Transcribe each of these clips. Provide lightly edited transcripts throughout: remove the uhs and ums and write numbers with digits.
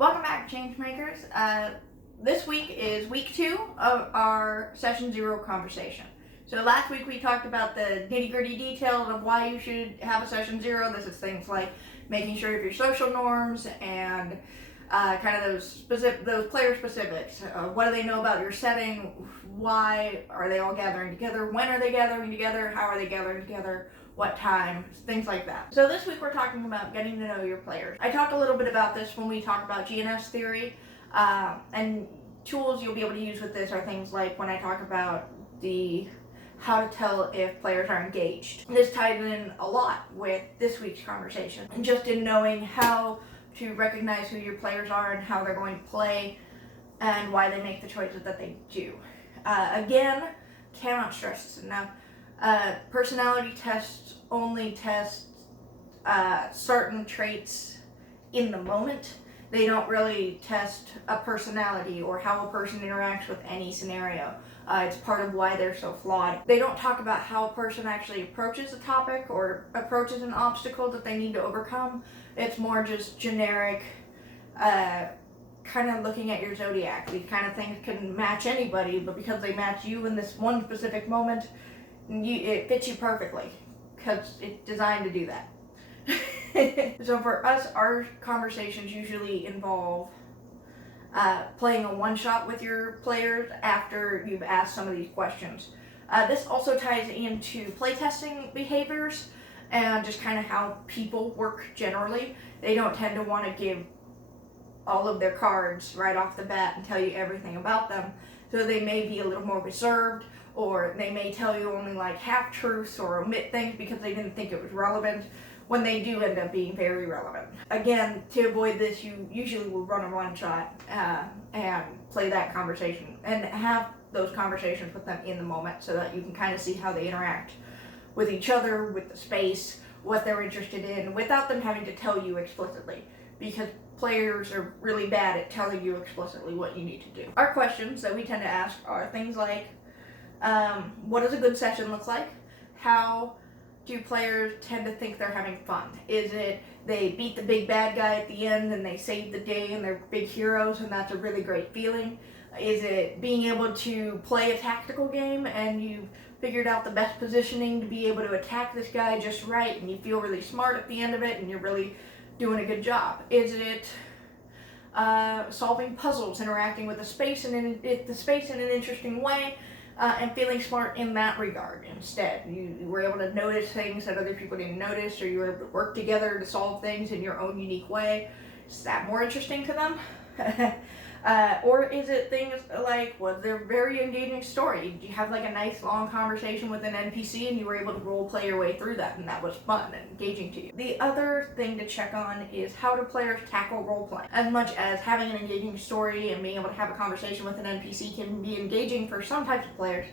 Welcome back, ChangeMakers. This week is week 2 of our Session 0 conversation. So last week we talked about the nitty-gritty details of why you should have a Session 0. This is things like making sure of your social norms and kind of those player specifics. What do they know about your setting? Why are they all gathering together? When are they gathering together? How are they gathering together? What time? Things like that. So this week we're talking about getting to know your players. I talked a little bit about this when we talked about GNS theory, and tools you'll be able to use with this are things like when I talk about how to tell if players are engaged. This ties in a lot with this week's conversation, and just in knowing how to recognize who your players are and how they're going to play and why they make the choices that they do. Again, cannot stress this enough. Personality tests only test certain traits in the moment. They don't really test a personality or how a person interacts with any scenario. It's part of why they're so flawed. They don't talk about how a person actually approaches a topic or approaches an obstacle that they need to overcome. It's more just generic, kind of looking at your zodiac. These kind of things can match anybody, but because they match you in this one specific moment, it fits you perfectly because it's designed to do that. So for us, our conversations usually involve playing a one-shot with your players after you've asked some of these questions. This also ties into playtesting behaviors and just kind of how people work generally. They don't tend to want to give all of their cards right off the bat and tell you everything about them. So they may be a little more reserved, or they may tell you only like half truths or omit things because they didn't think it was relevant, when they do end up being very relevant. Again, to avoid this, you usually will run a one shot and play that conversation and have those conversations with them in the moment so that you can kind of see how they interact with each other, with the space, what they're interested in, without them having to tell you explicitly, because players are really bad at telling you explicitly what you need to do. Our questions that we tend to ask are things like, what does a good session look like? How do players tend to think they're having fun? Is it they beat the big bad guy at the end and they save the day and they're big heroes and that's a really great feeling? Is it being able to play a tactical game and you've figured out the best positioning to be able to attack this guy just right and you feel really smart at the end of it and you're really doing a good job? Is it solving puzzles, interacting with the space in an interesting way, and feeling smart in that regard instead? You were able to notice things that other people didn't notice, or you were able to work together to solve things in your own unique way. Is that more interesting to them? Or is it things like, was there a very engaging story? Did you have like a nice long conversation with an NPC and you were able to role play your way through that and that was fun and engaging to you? The other thing to check on is how do players tackle role playing? As much as having an engaging story and being able to have a conversation with an NPC can be engaging for some types of players,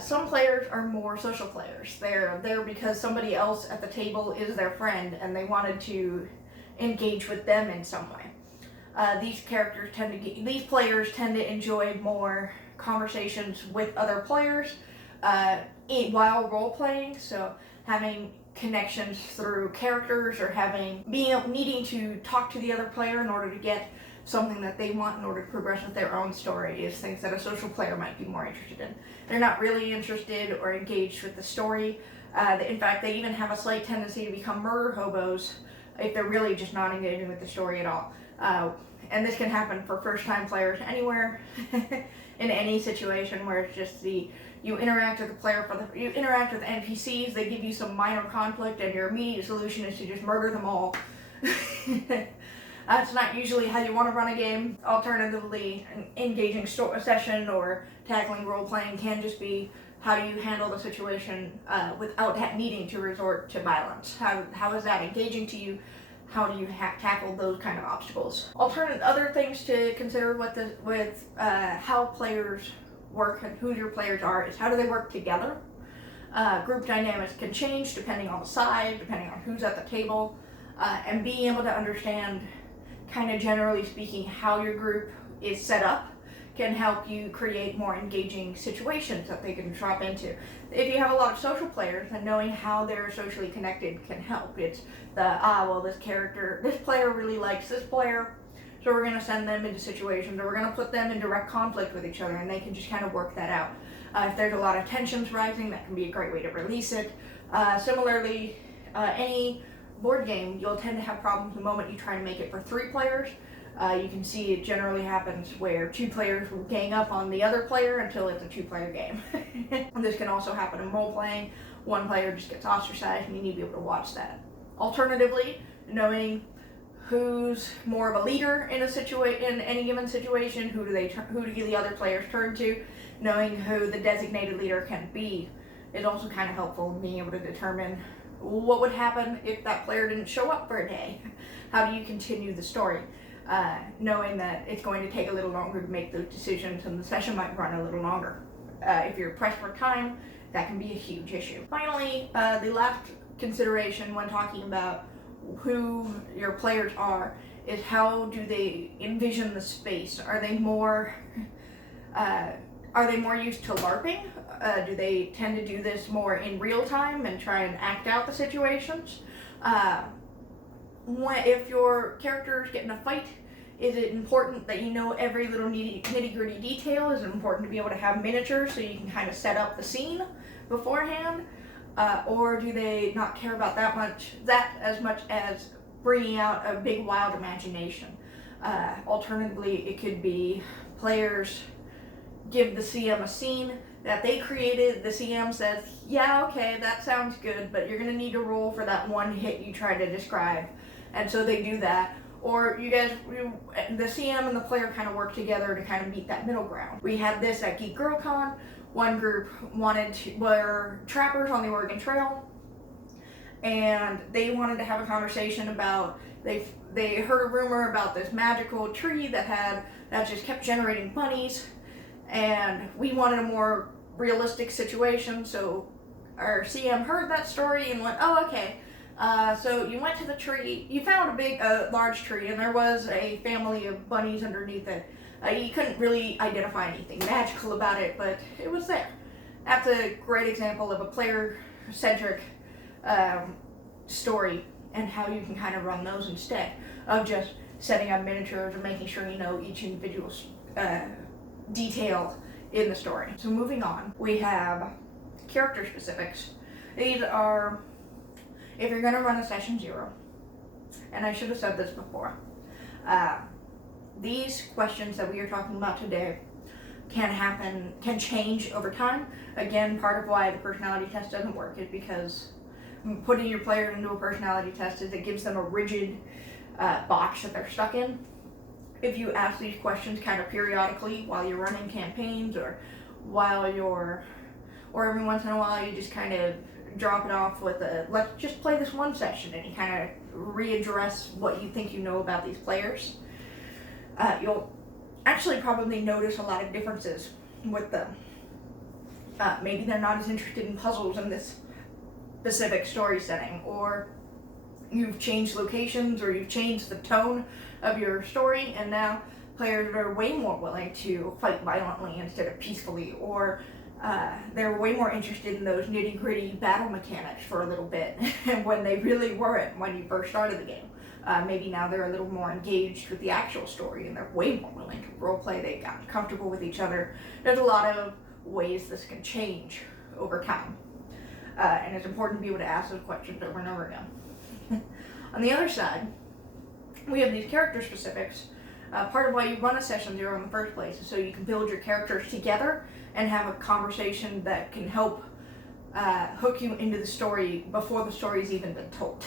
some players are more social players. They're there because somebody else at the table is their friend and they wanted to engage with them in some way. These players tend to enjoy more conversations with other players while role playing. So having connections through characters or needing to talk to the other player in order to get something that they want in order to progress with their own story is things that a social player might be more interested in. They're not really interested or engaged with the story. In fact, they even have a slight tendency to become murder hobos if they're really just not engaging with the story at all. And this can happen for first-time players anywhere, in any situation where it's just you interact with the player, you interact with NPCs, they give you some minor conflict, and your immediate solution is to just murder them all. That's not usually how you want to run a game. Alternatively, an engaging session or tackling role-playing can just be how do you handle the situation without needing to resort to violence. How is that engaging to you? How do you tackle those kind of obstacles? Other things to consider with how players work and who your players are is how do they work together? Group dynamics can change depending on the size, depending on who's at the table, and being able to understand, kind of generally speaking, how your group is set up can help you create more engaging situations that they can drop into. If you have a lot of social players, then knowing how they're socially connected can help. It's this player really likes this player, So we're going to send them into situations, or we're going to put them in direct conflict with each other, and they can just kind of work that out. If there's a lot of tensions rising, that can be a great way to release it. Similarly, any board game, you'll tend to have problems the moment you try to make it for 3 players. You can see it generally happens where 2 players will gang up on the other player until it's a 2-player game. And this can also happen in role playing. 1 player just gets ostracized, and you need to be able to watch that. Alternatively, knowing who's more of a leader in any given situation, who do the other players turn to, knowing who the designated leader can be is also kind of helpful in being able to determine what would happen if that player didn't show up for a day. How do you continue the story? Knowing that it's going to take a little longer to make those decisions and the session might run a little longer. If you're pressed for time, that can be a huge issue. Finally, the last consideration when talking about who your players are is how do they envision the space? Are they more used to LARPing? Do they tend to do this more in real time and try and act out the situations? If your characters get in a fight, is it important that you know every little nitty-gritty detail? Is it important to be able to have miniatures so you can kind of set up the scene beforehand? Or do they not care about that as much as bringing out a big wild imagination? Alternatively, it could be players give the CM a scene that they created. The CM says, yeah, okay, that sounds good, but you're going to need to roll for that one hit you tried to describe. And so they do that. Or the CM and the player kind of work together to kind of meet that middle ground. We had this at Geek Girl Con. One group were trappers on the Oregon Trail, and they wanted to have a conversation about, they heard a rumor about this magical tree that just kept generating bunnies, and we wanted a more realistic situation. So our CM heard that story and went, oh, okay. So you went to the tree, you found a large tree, and there was a family of bunnies underneath it. You couldn't really identify anything magical about it, but it was there. That's a great example of a player-centric story, and how you can kind of run those instead of just setting up miniatures or making sure you know each individual detail in the story. So moving on, we have character specifics. These are, if you're going to run a session 0, and I should have said this before, these questions that we are talking about today can change over time. Again, part of why the personality test doesn't work is because putting your player into a personality test is it gives them a rigid box that they're stuck in. If you ask these questions kind of periodically while you're running campaigns, or every once in a while you just kind of drop it off with let's just play this one session, and you kind of readdress what you think you know about these players, you'll actually probably notice a lot of differences with them. Maybe they're not as interested in puzzles in this specific story setting, or you've changed locations, or you've changed the tone of your story, and now players are way more willing to fight violently instead of peacefully, or they're way more interested in those nitty-gritty battle mechanics for a little bit when they really weren't when you first started the game. Maybe now they're a little more engaged with the actual story, and they're way more willing to roleplay. They've gotten comfortable with each other. There's a lot of ways this can change over time, and it's important to be able to ask those questions over and over again. On the other side, we have these character specifics. Part of why you run a session 0 in the first place is so you can build your characters together and have a conversation that can help hook you into the story before the story's even been told.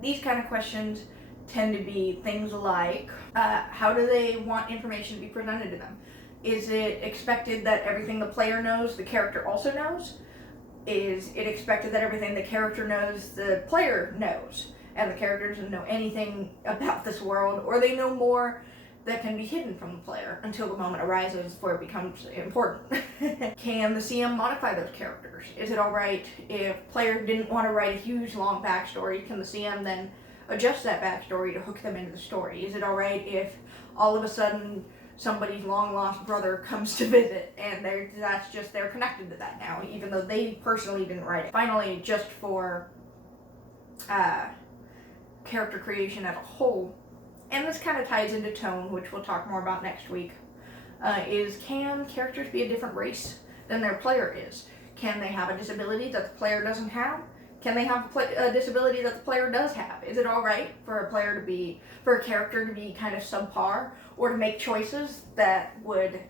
These kind of questions tend to be things like, how do they want information to be presented to them? Is it expected that everything the player knows, the character also knows? Is it expected that everything the character knows, the player knows, and the character doesn't know anything about this world, or they know more that can be hidden from the player until the moment arises where it becomes important? Can the CM modify those characters? Is it alright if player didn't want to write a huge long backstory? Can the CM then adjust that backstory to hook them into the story? Is it alright if all of a sudden somebody's long lost brother comes to visit and they're connected to that now, even though they personally didn't write it? Finally, just for character creation as a whole, and this kind of ties into tone, which we'll talk more about next week, is can characters be a different race than their player is? Can they have a disability that the player doesn't have? Can they have a disability that the player does have? Is it all right for a character to be kind of subpar, or to make choices that would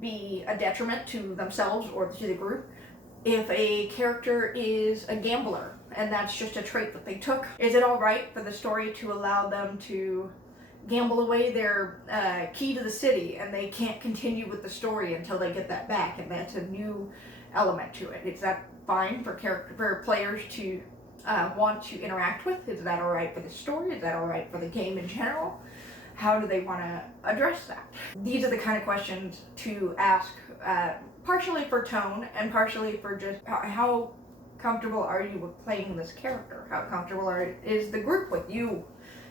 be a detriment to themselves or to the group? If a character is a gambler and that's just a trait that they took, is it all right for the story to allow them to gamble away their key to the city and they can't continue with the story until they get that back, and that's a new element to it? Is that fine for players to want to interact with? Is that all right for the story? Is that all right for the game in general? How do they want to address that? These are the kind of questions to ask, partially for tone and partially for just how comfortable are you with playing this character? How comfortable is the group with you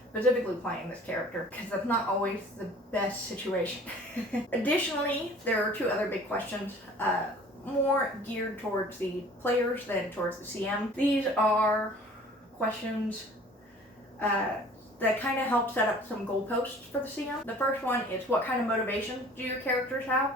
specifically playing this character? Because that's not always the best situation. Additionally, there are two other big questions, more geared towards the players than towards the CM. These are questions that kind of help set up some goalposts for the CM. The first one is, what kind of motivation do your characters have?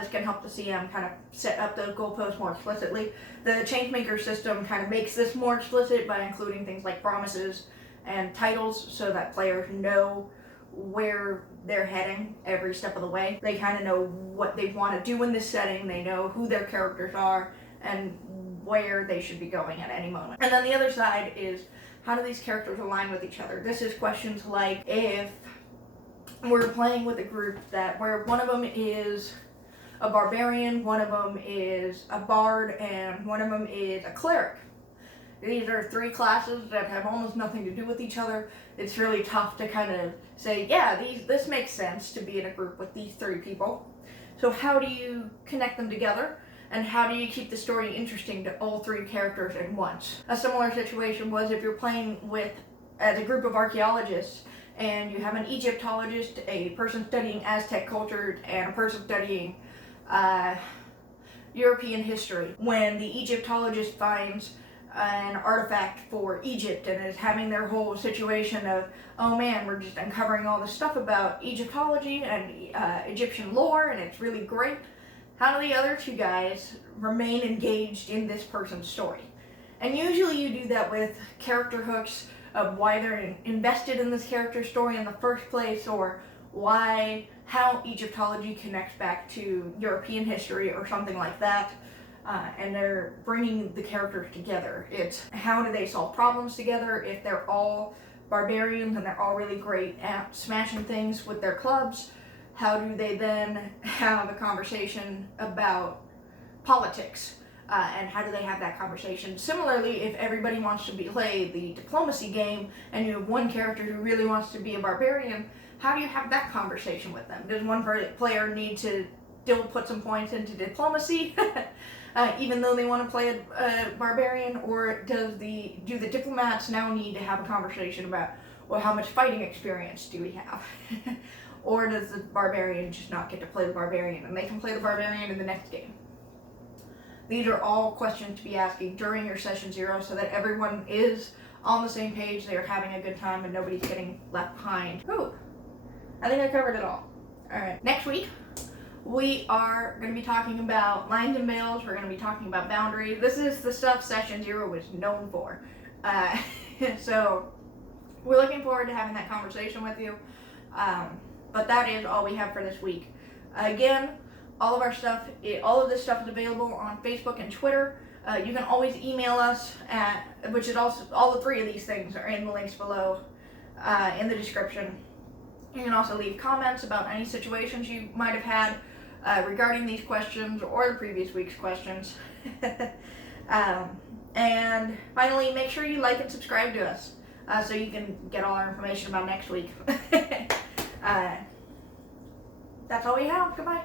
This can help the CM kind of set up those goalposts more explicitly. The ChangeMakers system kind of makes this more explicit by including things like promises and titles so that players know where they're heading every step of the way. They kind of know what they want to do in this setting, they know who their characters are, and where they should be going at any moment. And then the other side is, how do these characters align with each other? This is questions like, if we're playing with a group where one of them is a barbarian, one of them is a bard, and one of them is a cleric. These are three classes that have almost nothing to do with each other. It's really tough to kind of say, yeah, this makes sense to be in a group with these three people. So how do you connect them together? And how do you keep the story interesting to all three characters at once? A similar situation was if you're playing as a group of archaeologists, and you have an Egyptologist, a person studying Aztec culture, and a person studying European history. When the Egyptologist finds an artifact for Egypt and is having their whole situation of, oh man, we're just uncovering all this stuff about Egyptology and Egyptian lore, and it's really great. How do the other two guys remain engaged in this person's story? And usually you do that with character hooks of why they're invested in this character's story in the first place, or how Egyptology connects back to European history or something like that. And they're bringing the characters together. It's how do they solve problems together? If they're all barbarians and they're all really great at smashing things with their clubs, how do they then have a conversation about politics? And how do they have that conversation? Similarly, if everybody wants to play the diplomacy game and you have one character who really wants to be a barbarian, how do you have that conversation with them? Does one player need to still put some points into diplomacy, even though they want to play a barbarian, or do the diplomats now need to have a conversation about, well, how much fighting experience do we have? Or does the barbarian just not get to play the barbarian and they can play the barbarian in the next game? These are all questions to be asking during your session 0 so that everyone is on the same page, they're having a good time, and nobody's getting left behind. Ooh, I think I covered it all. Alright, next week we are going to be talking about lines and veils, we're going to be talking about boundaries. This is the stuff session 0 was known for. So we're looking forward to having that conversation with you. But that is all we have for this week. Again, all of this stuff is available on Facebook and Twitter. You can always email us which is also, all the three of these things are in the links below in the description. You can also leave comments about any situations you might have had regarding these questions or the previous week's questions. And finally, make sure you like and subscribe to us so you can get all our information about next week. That's all we have. Goodbye.